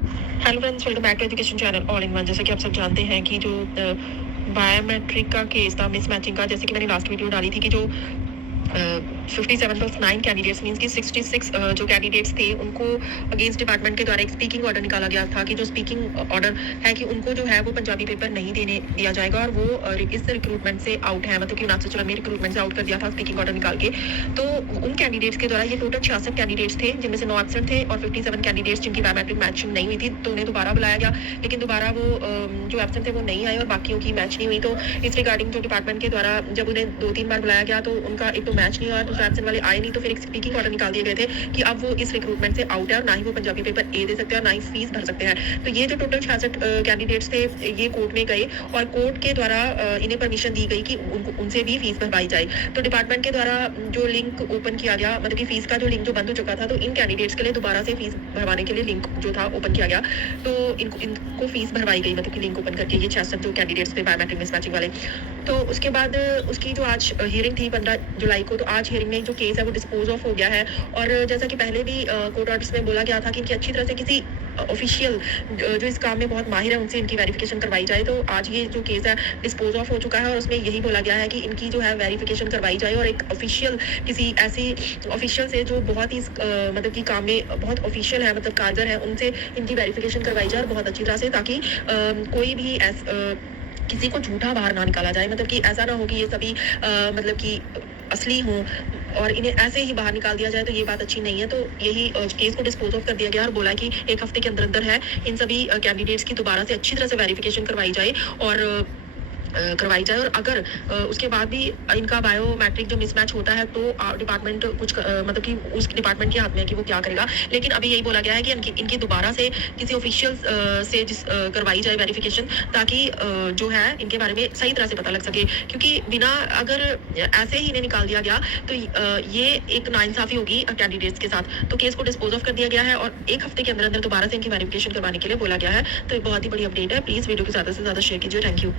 Hello friends, welcome back to education channel all in one. जैसे कि आप सब जानते हैं कि जो बायोमेट्रिक का केस था मिसमैचिंग का, जैसे कि मैंने लास्ट वीडियो डाली थी कि जो 57 ऑफ 9 कैंडिडेट्स मींस कि 66 जो कैंडिडेट्स थे उनको अगेंस्ट डिपार्टमेंट के द्वारा एक स्पीकिंग ऑर्डर निकाला गया था कि जो स्पीकिंग ऑर्डर है कि उनको जो है वो पंजाबी पेपर नहीं देने दिया जाएगा और वो इस रिक्रूटमेंट से आउट है, मतलब कि नासिर चला में रिक्रूटमेंट से आउट कर दिया था स्पीकिंग ऑर्डर निकाल के। तो उन कैंडिडेट्स के द्वारा ये टोटल 66 कैंडिडेट्स थे जिनमें से 9 एब्सेंट थे और 57 कैंडिडेट्स जिनकी बायोमेट्रिक मैचिंग नहीं हुई थी, तो उन्हें दोबारा बुलाया गया। लेकिन दोबारा वो जो एब्सेंट थे वो नहीं आए और बाकियों की मैच नहीं हुई। तो इस रिगार्डिंग जो डिपार्टमेंट के द्वारा जब उन्हें 2-3 बार बुलाया गया तो उनका एक तो मैच नहीं हुआ, दूसरा एब्सेंट वाले आए नहीं, तो फिर एक स्पीकिंग ऑर्डर निकाल दिए गए थे कि अब वो इस रिक्रूटमेंट से आउट है और ना ही वो पंजाबी पेपर ए दे सकते हैं और ना ही फीस भर सकते हैं। तो ये जो टोटल 66 कैंडिडेट्स थे ये कोर्ट में गए और कोर्ट के द्वारा इन्हें परमिशन दी गई कि उनसे भी फीस भरवाई जाए। तो डिपार्टमेंट के द्वारा जो लिंक ओपन किया गया, मतलब कि फीस का जो लिंक जो बंद हो चुका था, तो इन कैंडिडेट्स के लिए दोबारा से फीस भरवाने के लिए लिंक जो था ओपन किया गया। तो इनको फीस भरवाई गई, मतलब कि लिंक ओपन करके ये 66 जो कैंडिडेट्स थे बायोमेट्रिक मिसमैचिंग वाले। तो उसके बाद उसकी जो आज हियरिंग थी 15 जुलाई को, तो आज हियरिंग में जो केस है वो डिस्पोज ऑफ हो गया है। और जैसा कि पहले भी कोर्ट ऑर्डर्स में बोला गया था कि इनकी अच्छी तरह से किसी ऑफिशियल जो इस काम में बहुत माहिर है उनसे इनकी वेरिफिकेशन करवाई जाए। तो आज ये जो केस है डिस्पोज ऑफ हो चुका है और उसमें यही बोला गया है कि इनकी जो है वेरिफिकेशन करवाई जाए और एक ऑफिशियल किसी ऐसी ऑफिशियल से जो बहुत ही मतलब कि काम में बहुत ऑफिशियल है, मतलब कारगर है, उनसे इनकी वेरिफिकेशन करवाई जाए और बहुत अच्छी तरह से, ताकि कोई भी किसी को झूठा बाहर ना निकाला जाए। मतलब कि ऐसा ना हो कि ये सभी मतलब कि असली हों और इन्हें ऐसे ही बाहर निकाल दिया जाए, तो ये बात अच्छी नहीं है। तो यही केस को डिस्पोज ऑफ कर दिया गया और बोला कि 1 हफ्ते के अंदर अंदर है इन सभी कैंडिडेट्स की दोबारा से अच्छी तरह से वेरिफिकेशन करवाई जाए और करवाई जाए। और अगर उसके बाद भी इनका बायोमेट्रिक जो मिसमैच होता है तो डिपार्टमेंट कुछ मतलब कि उस डिपार्टमेंट के हाथ में है कि वो क्या करेगा। लेकिन अभी यही बोला गया है कि इनकी दोबारा से किसी ऑफिशियल से करवाई जाए वेरिफिकेशन, ताकि जो है इनके बारे में सही तरह से पता लग सके। क्योंकि बिना अगर ऐसे ही इन्हें निकाल दिया गया तो ये एक नाइंसाफी होगी कैंडिडेट्स के साथ। तो केस को डिस्पोज ऑफ कर दिया गया है और 1 हफ्ते के अंदर अंदर दोबारा से इनकी वेरिफिकेशन करवाने के लिए बोला गया है। तो एक बहुत ही बड़ी अपडेट है। प्लीज़ वीडियो को ज़्यादा से ज़्यादा शेयर कीजिए। Thank you.